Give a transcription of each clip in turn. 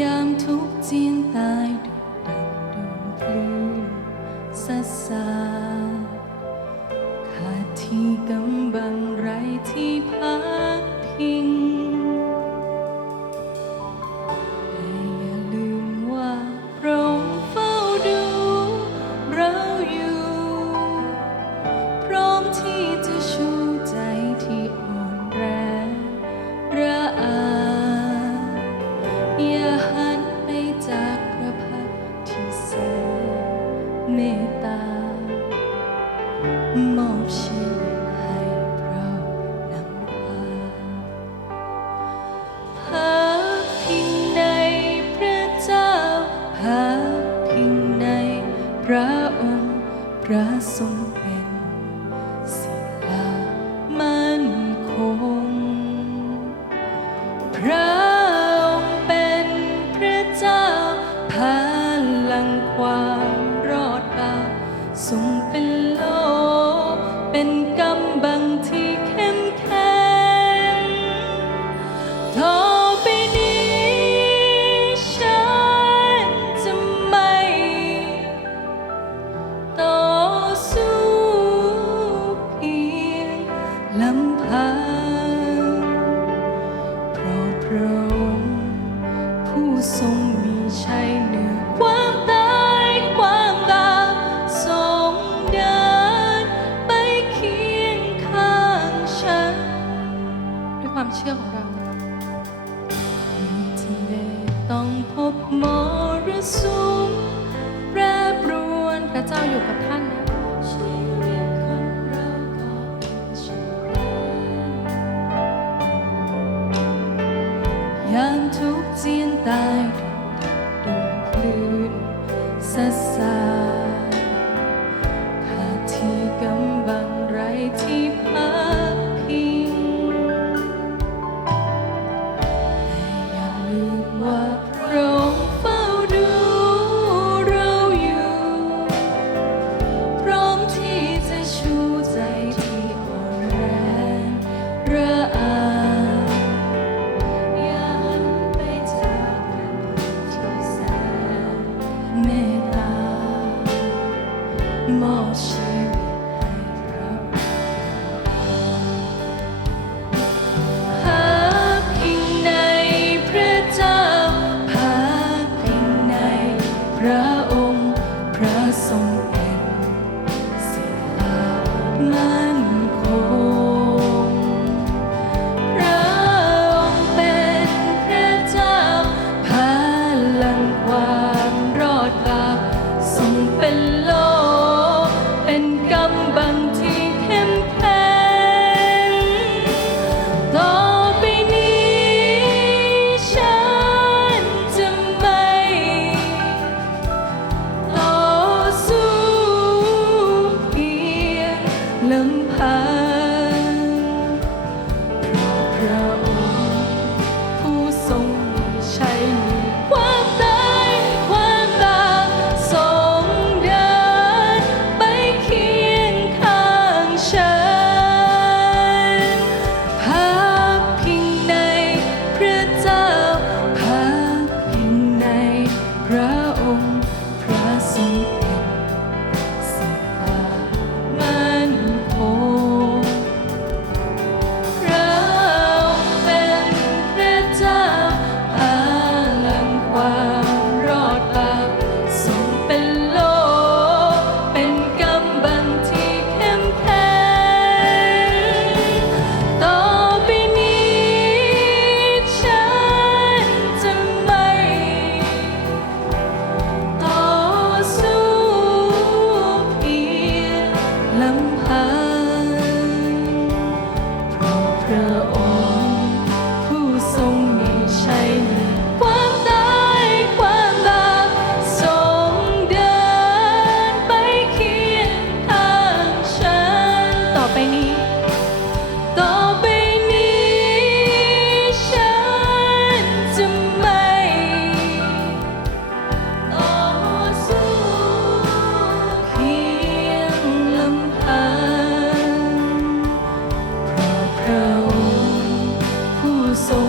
ยามทุกจีนตาย เมตตามอบชีวิตให้เรานำพาพักพิงในพระเจ้าพักพิงในพระองค์พระทรงเป็น เป็นโล เป็นกำบังที่ เชื่อของเราในทเลต้องพบมรสุมแปรปรวนพระเจ้าอยู่กับท่านนะยามทุกเจียนตายดูคลื่นสั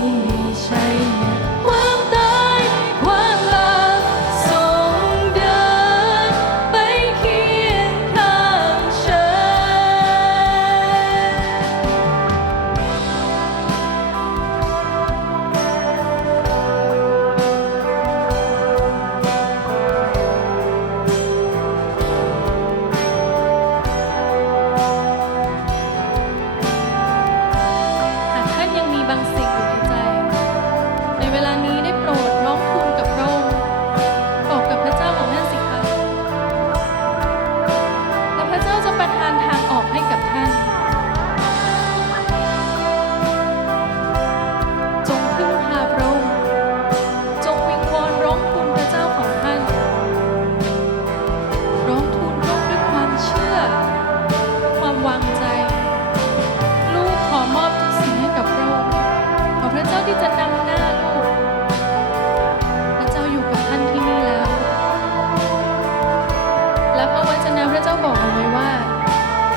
ไม่มีใช่ไหม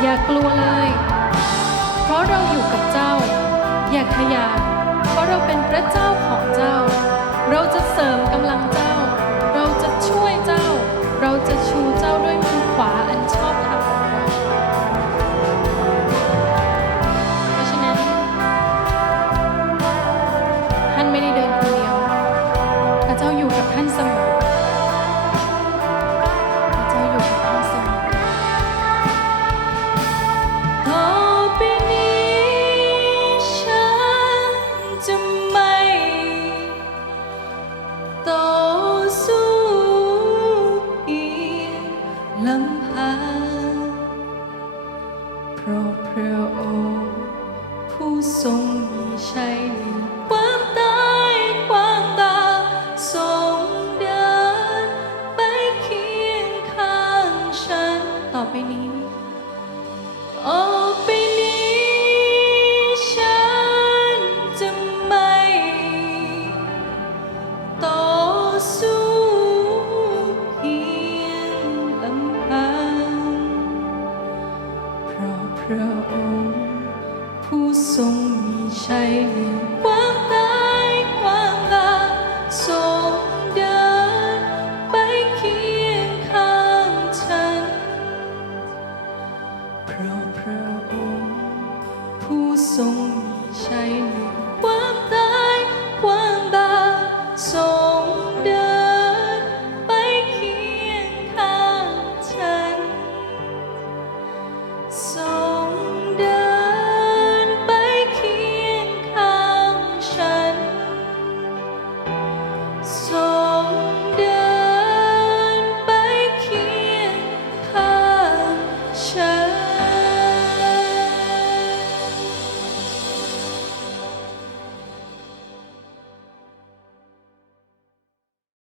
อย่ากลัวเลย เพราะเราอยู่กับเจ้า อย่าขยาดเพราะเราเป็นพระเจ้าของเจ้า เราจะเสริมกำลังเจ้า เราจะช่วยเจ้า เราจะชูเจ้าด้วยมือขวาอัน ระองค์ ผู้ทรงมีชัย 我 so